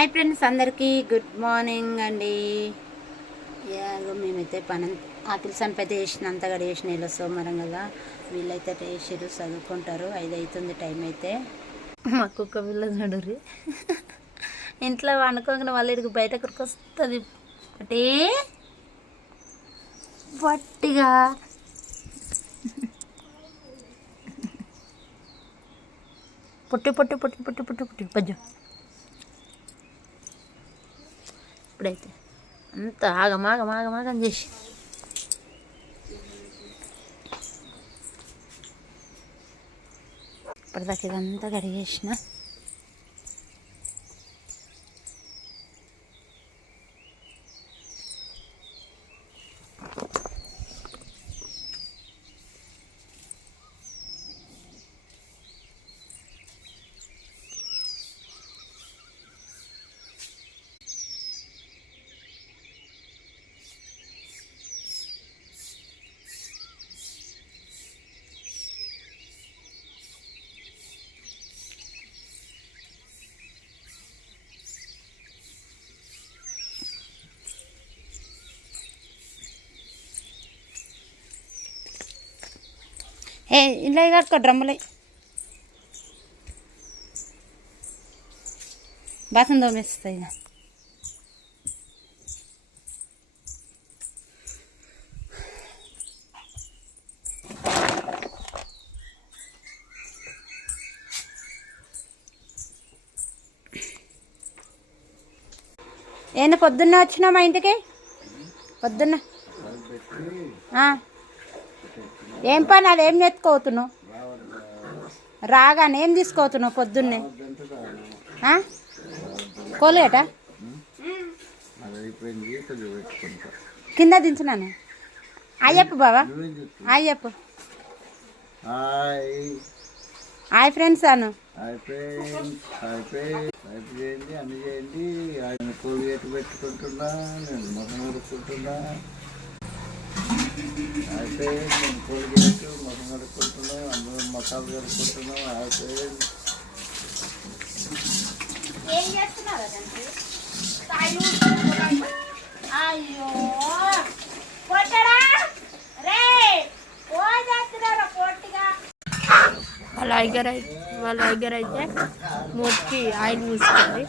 Hi friends, అందరికీ good morning అండి. మేమైతే పని ఆకిలి సంపైతే వేసినంత గడియేసిన ఇలా సోమవారం కదా. వీళ్ళైతే వేసారు, చదువుకుంటారు. 5 అవుతుంది టైం అయితే. మా కుక్క పిల్ల చూడరు ఇంట్లో వండుకోగానే మళ్ళీ ఇక్కడికి బయట వస్తుంది ఒకటి పట్టిగా. పుట్టి పుట్టి పుట్టి పుట్టి పుట్టి పుట్టి పద్యం. ఇప్పుడైతే అంత ఆగమాగం చేసి ఇప్పటిదాకా ఇదంతా కడిగేసిన. ఇలా కట్టుకో డ్రమ్ములే. బాసం తోమేస్తాయి. ఏంది పొద్దున్న వచ్చినావు మా ఇంటికి? పొద్దున్న ఏం పని? అది ఏం నెత్తుకోతున్నావు? రాగానే ఏం తీసుకోతున్నావు పొద్దున్నే? కోలేట కింద దించినాను. అయ్యప్ప బావా, అయ్యప్ప. హాయ్ ఫ్రెండ్స్ అను. అన్ని చేయండి. ఆయన కోల్గేట్ పెట్టుకుంటున్నా, నేను మొహం కడుక్కుంటున్నా. అయితే నేను కోల్గేట్ మొహం కడుక్కుంటున్నాం, అందరం మసాలా కడుక్కుంటున్నాం. అయితే వాళ్ళ దగ్గర అయితే మూతికి ఆయిల్ పూసుకోండి.